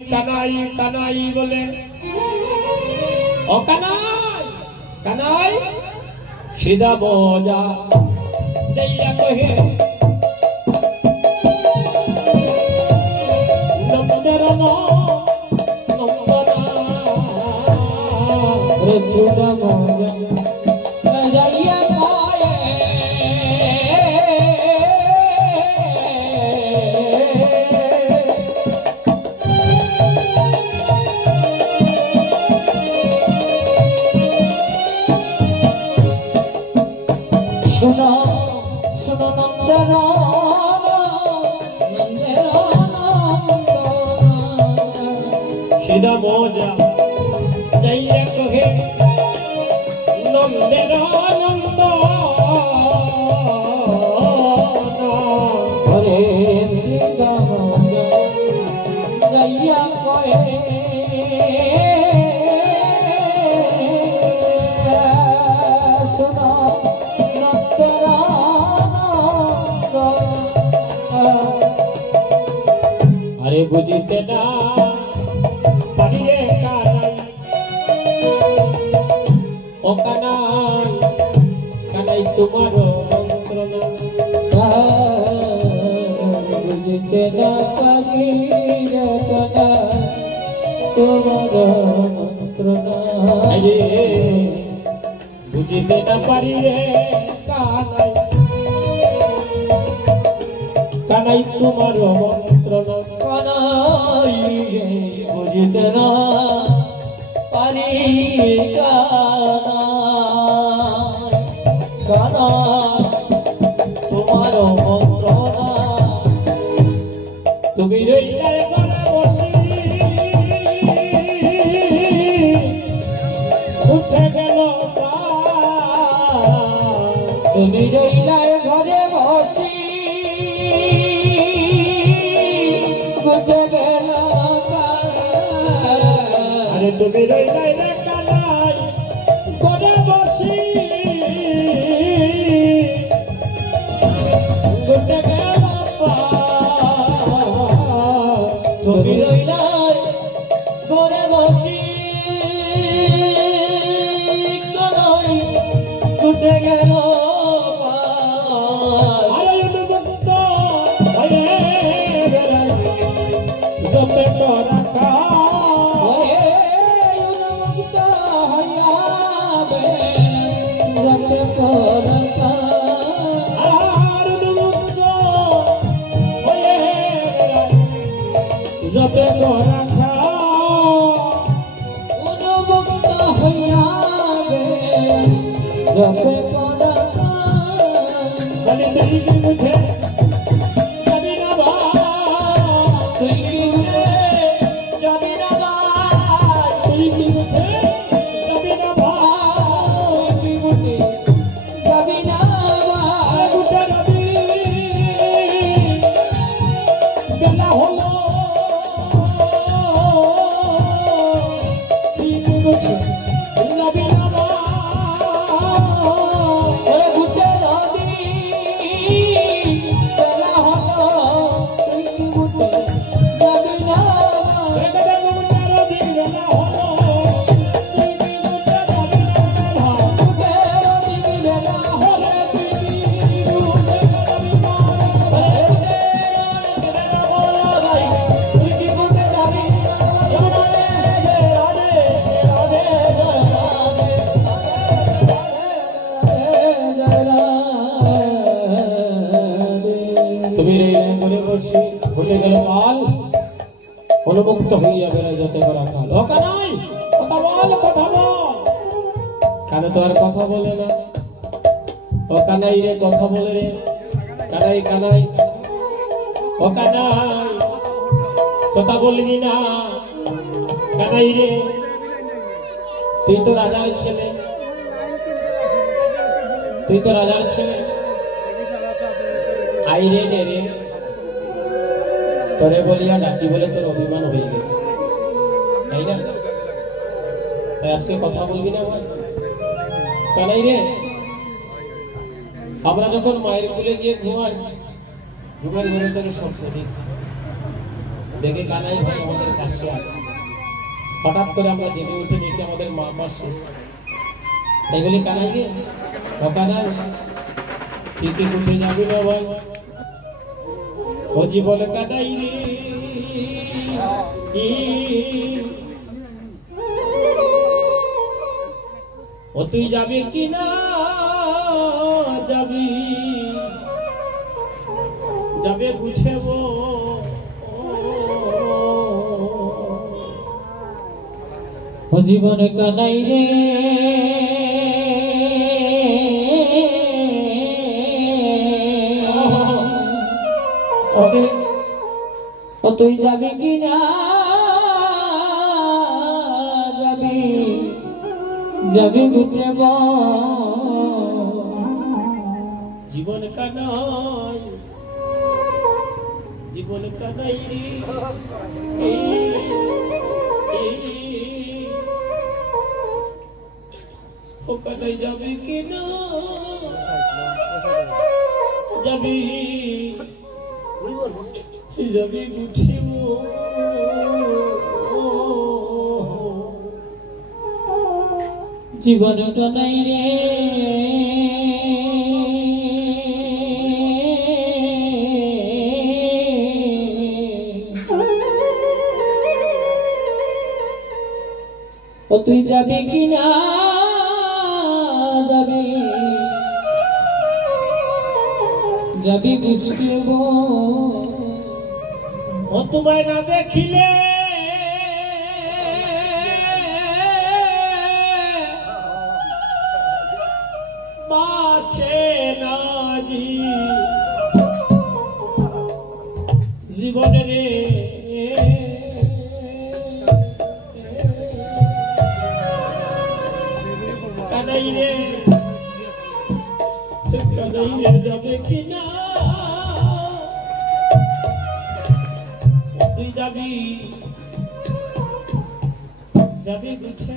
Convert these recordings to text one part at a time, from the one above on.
কানাই কানাই বলে ও কানাই কানাই সিধা মজা দেইয়া কহে নন্দনা নন্দনা রে সিধা মজা যাইয়া কহে सुनो सुनो नंदना सीधा मोजा जैया कहे नंदेरा नंद अरे सीधा मोजा जैया कहे सुनो अरे बुझते ना परिये कानाई ओ कानाई कानाई तुम्हारो मंत्र ना बुझते ना परिये कानाई तुम्हारो मंत्र ना अरे बुझते ना परिये कानाई कानाई तुम्हारो मंत्र ना कानाई बुझते ना परिये कानाई कानाई तुम्हारो मंत्र ना তুমি রইলে ঘরে বসি উঠে গেল তুমি রইলে ঘরে বসি উঠে গেল আরে তুমি রইলে রে কানাই ঘরে বসি উঠে গেল তুমি রইলে ঘরে বসি কানাই উঠে গেল অনুমুক্ত হইয়া বেড়াই যেতে পারা কাল ও কানাই কথা বল কানে তো আর কথা বলে না ও কানাই রে কথা বলে রে কানাই কানাই ও কানাই কথা বলবি না কানাই রে তুই তো রাজার ছেলে আইরে নে রে তোরে বলিয়া ডাকি বলে তোর অভিমান হয়ে গেছে তাই না তাই আজকে কথা বলবি না আমার কানাই রে আমরা যখন মায়ের কোলে গিয়ে ঘুমাই ঘুমের ঘরে তোর স্বপ্ন দেখি দেখে কানাই ভাই আমাদের কাছে আছে। হঠাৎ করে আমরা জেগে উঠে দেখি আমাদের মা মাস শেষ। তাই বলি কানাই গে ও কানাই কে উঠে যাবে না ভাই। ও জীবন কানাই রে ও তুই যাবে কি না যাবি যাবে গুছাব ও জীবন কানাই রে ও তুই যাবি কি না যাবি যাবি গুছাব জীবন কানাই জীবন কানাই রে ও কানাই যাবে কি না যাবি যাবি গুছিব জীবন কানাই রে ও তুই যাবি কি না যাবি যাবি বুঝব ও তোমায় না দেখিলে বাঁচে না জীবন রে কানাই রে যাবে কিনা তুই যাবি যাবি গুছে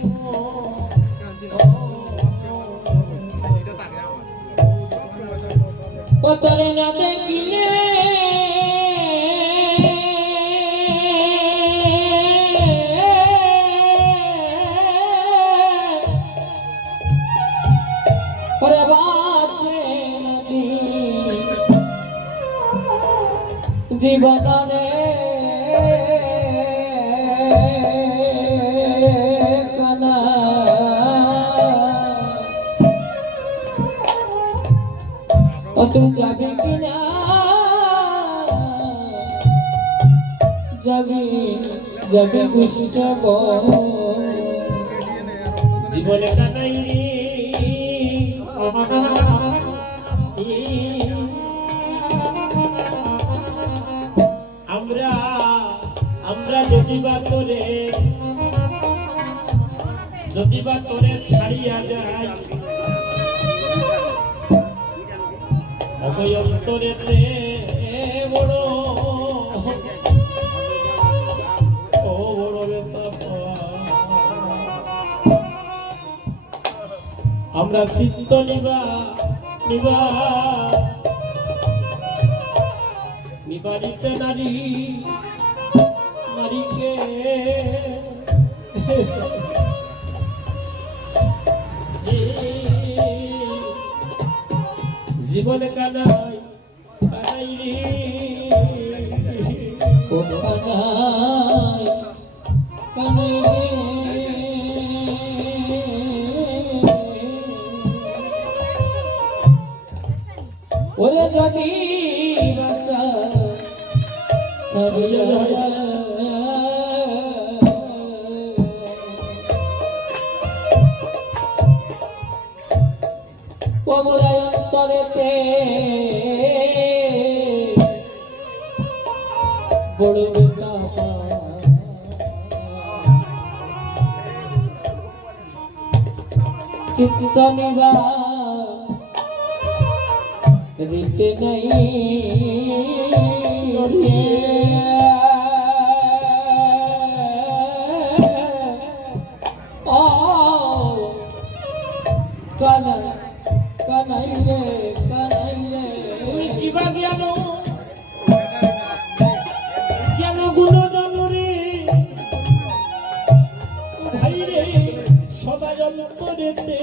ও তোরে না দেখিলে ওরে বাঁচে না জীবন রে কানা ও তুই যাবি কিনা যাবি যাবি বুঝব জীবনে কানাই আমরা আমরা যদি বা তোরে ছাড়িয়া যাই অভয় অন্তরেতে বড় ও বড় বেতা আমরা চিত্ত নিবারিতে নারীকে জীবন কানাই রে ও কানাই কানাই রে ওরে যদি বাঁচা সবিয়া কমরায় অন্তরেতে বড় চিত্ত নিবা রীতে নাই ও কানাই কানাই রে তুমি কিবা জ্ঞান গুণ অন্তরেতে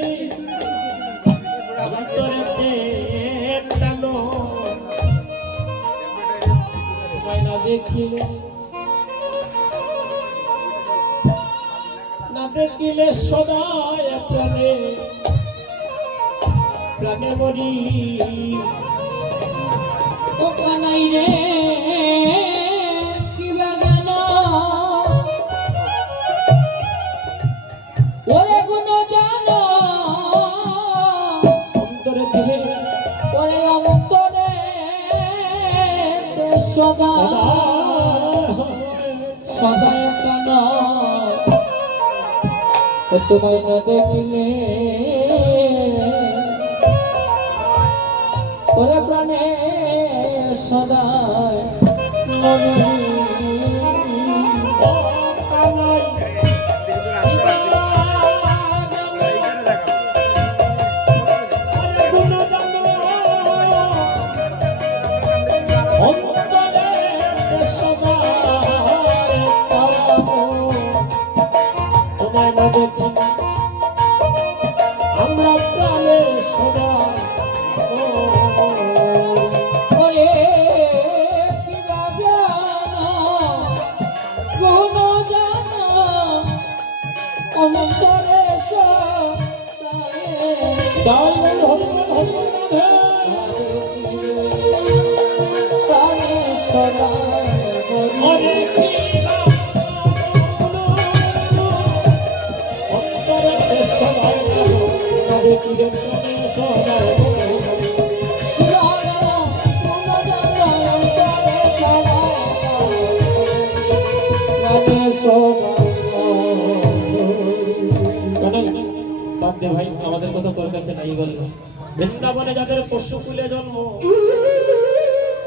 অন্তরেতে টানো তোমায় না দেখিলে না দেখিলে সদায় প্রাণে প্রাণে মরি ও কানাই রে কিবা জানো ওরে গুণ জানো অন্তরে দেহে ওরে অন্তরে সদা সদায় কানা তোমায় না দেখিলে ওরে প্রাণে সদায় তোমায় না দেখি আমরা প্রাণে সদা ওরে কিবা জানো গুণ জানো অন্তরে বাদ দে ভাই, আমাদের কথা তোর কাছে নাই বলবো। বৃন্দাবনে যাদের পশুকুলে জন্ম,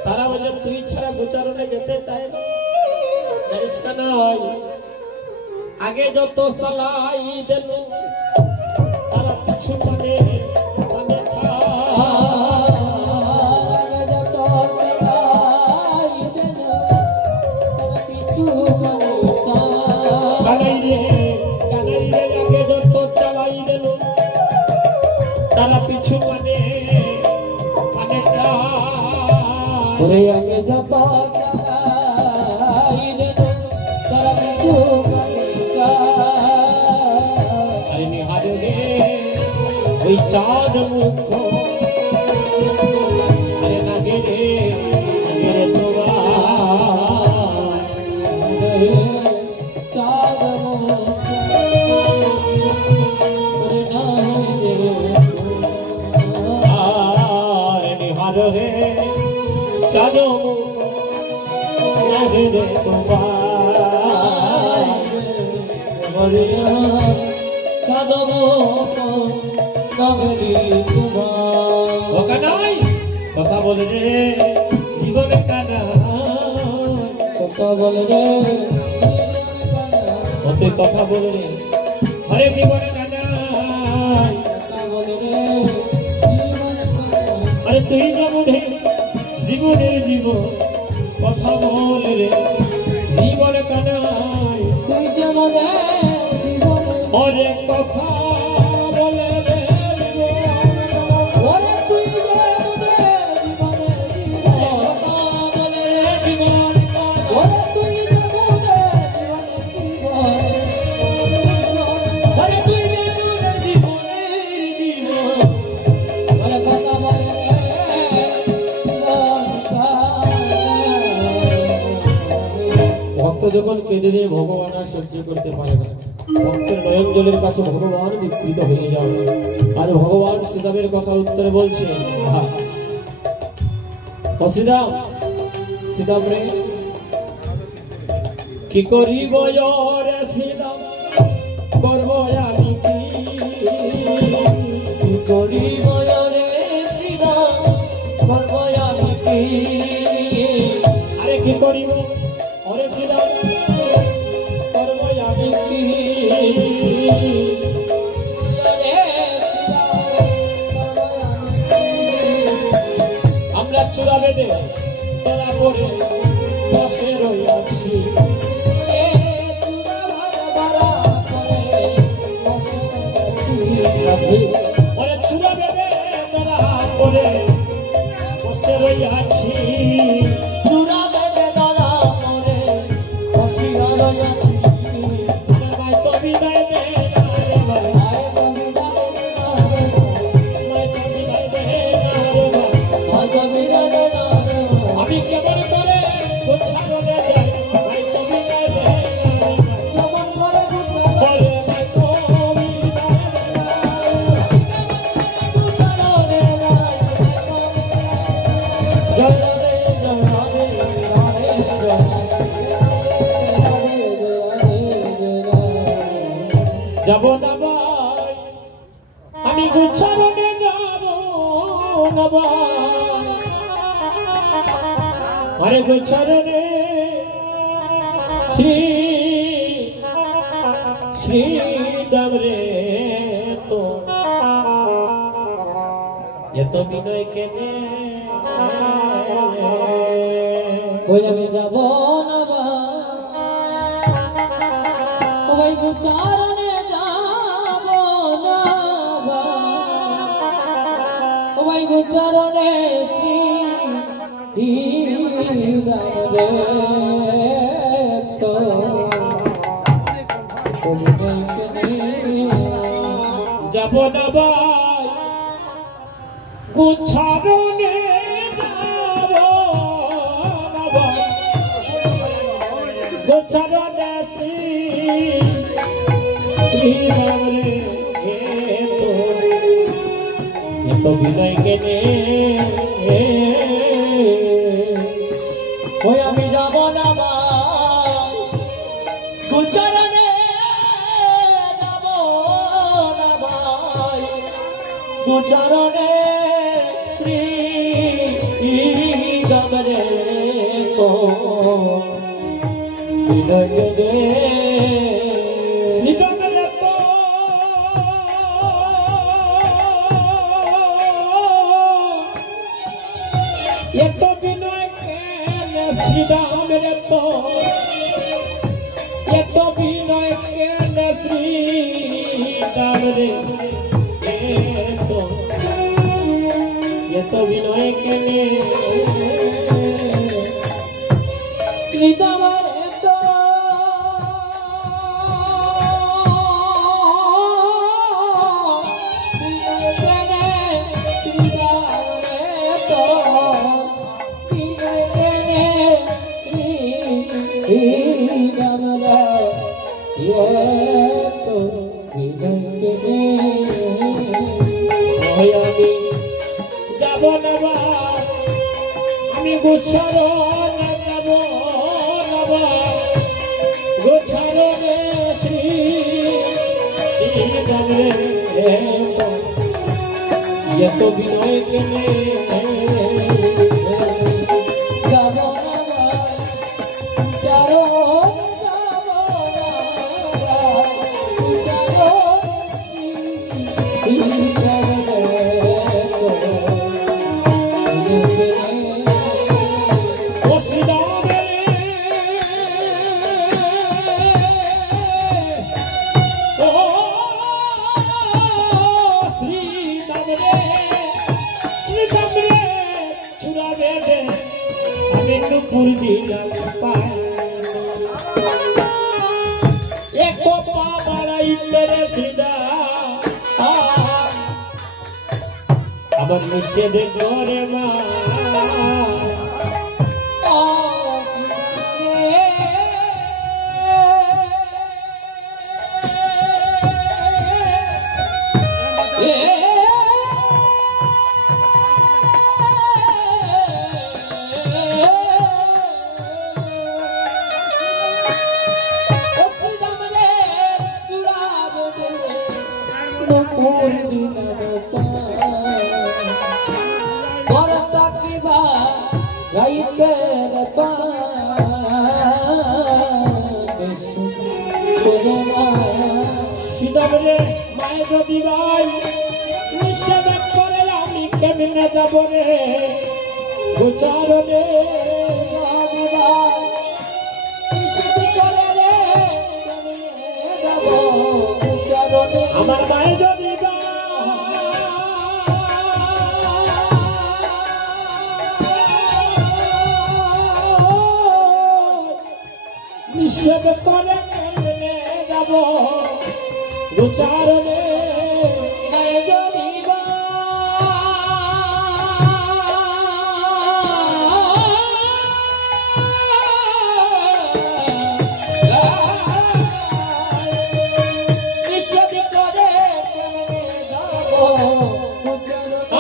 তারা বলে তুই ছাড়া গোচারণে যেতে চায় না। জানিস না নাই, আগে যত সালাই দিল তারা পিছু মানে তারা পিছু মানে আগে যত তারা পিছু আরে নিহারে রে ওই চাঁদ মুখ আরে নাগে রে চাঁদ হে চাঁদো লাগে রে তোমার চাঁদ ও কানাই কথা বলে রে জীবনে কানা কথা বলে রে ওতে কথা বলে রে আরে জীবনে কানাই কথা বলে রে আরে তুই যেমন জীবনের জীবন কথা বলে রে জীবন কানাই তুই যেমন ওরে কথা বলে রে ওরে তুই ভক্ত যখন কেঁদে দিয়ে ভগবান আর সহ্য করতে পারে না, ভক্তের নয়ন জলের কাছে ভগবান বিকৃত হয়ে যাবে। আজ ভগবান শ্রীরামের কথা উত্তরে বলছে, ও শ্রীরাম, শ্রীরাম রে কি করিব রে শ্রীরাম, করব আমি কি করিব রে শ্রীরাম, করব আমি কি। আরে কি করিব ওরে শ্রীরাম, করব আমি কি। আমরা চূড়া বেঁধে তোরা পরে বসে রইয়াছি, যাব না ভাই আমি গুচ্ছারণে যাব না ভাই আরে গুচ্ছারণে শ্রী শ্রী দাম রে তো এত বিনয় কেনে ওই আমি যাব না ভাই গুচারণে যাব না ভাই গুচারণে শ্রী রে তো যাব না ভাই গুচ্ছারণে যাব না ভাই গুচ্ছারণে শ্রী রাম রে তো বিনয় কেনে ওই আমি যাব না ভাই গুচারণে যাব না ভাই গুচারণে শ্রী রাম রে তো বিনয় গে শ্রীরাম রে তো এত বিনয় কেনে শ্রীরাম রে তো এত বিনয় কেনে শ্রীরাম রে তো এত বিনয় কেনে শ্রীরাম রে তো আমি যাব না ভাই আমি গুচ্ছারণে যাব না ভাই গুচ্ছারণে শ্রী রাম রে এত বিনয় কেনে যাব না চারো যাব ও শ্রীরাম রে ও শ্রীরাম রে শ্রীরাম রে ছুড়াবে রে আমি নুপুর দিলাম পায় এক পা বাড়াইলে রে শ্রীরাম আমার নিষেধ করে মা শ্রীরাম রে মায়ের যদি ভাই নিষেধ করে আমি কেমনে যাব রে গোচারণে আমার মায়ের যদি নিষেধ করে কেমনে যাব গোচারণে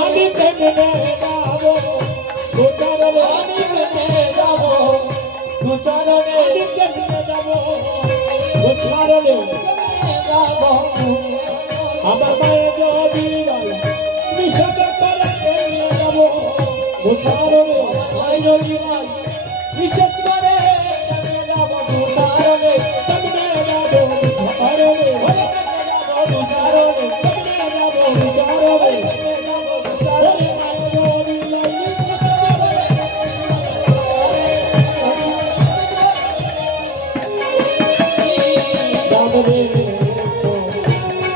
আমি কেমনে যাব গোচারণে আমি কেমনে যাব গোচারণে আমি কেমনে যাব গোচারণে আমার মায়ে যদি নিষেধ করে নিয়ে যাব উচ্চারণে মায়ে যদি নিষেধ করে নিয়ে যাব উচ্চারণে কেমনে যাব উচ্চারণে যাব উচ্চারণে কেমনে যাব উচ্চারণে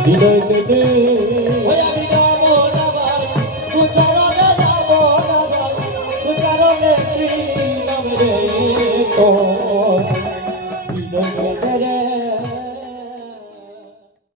হৃদয় কেটে আমি যাব উচ্চারণে যাব উচ্চারণে শ্রী নাম রে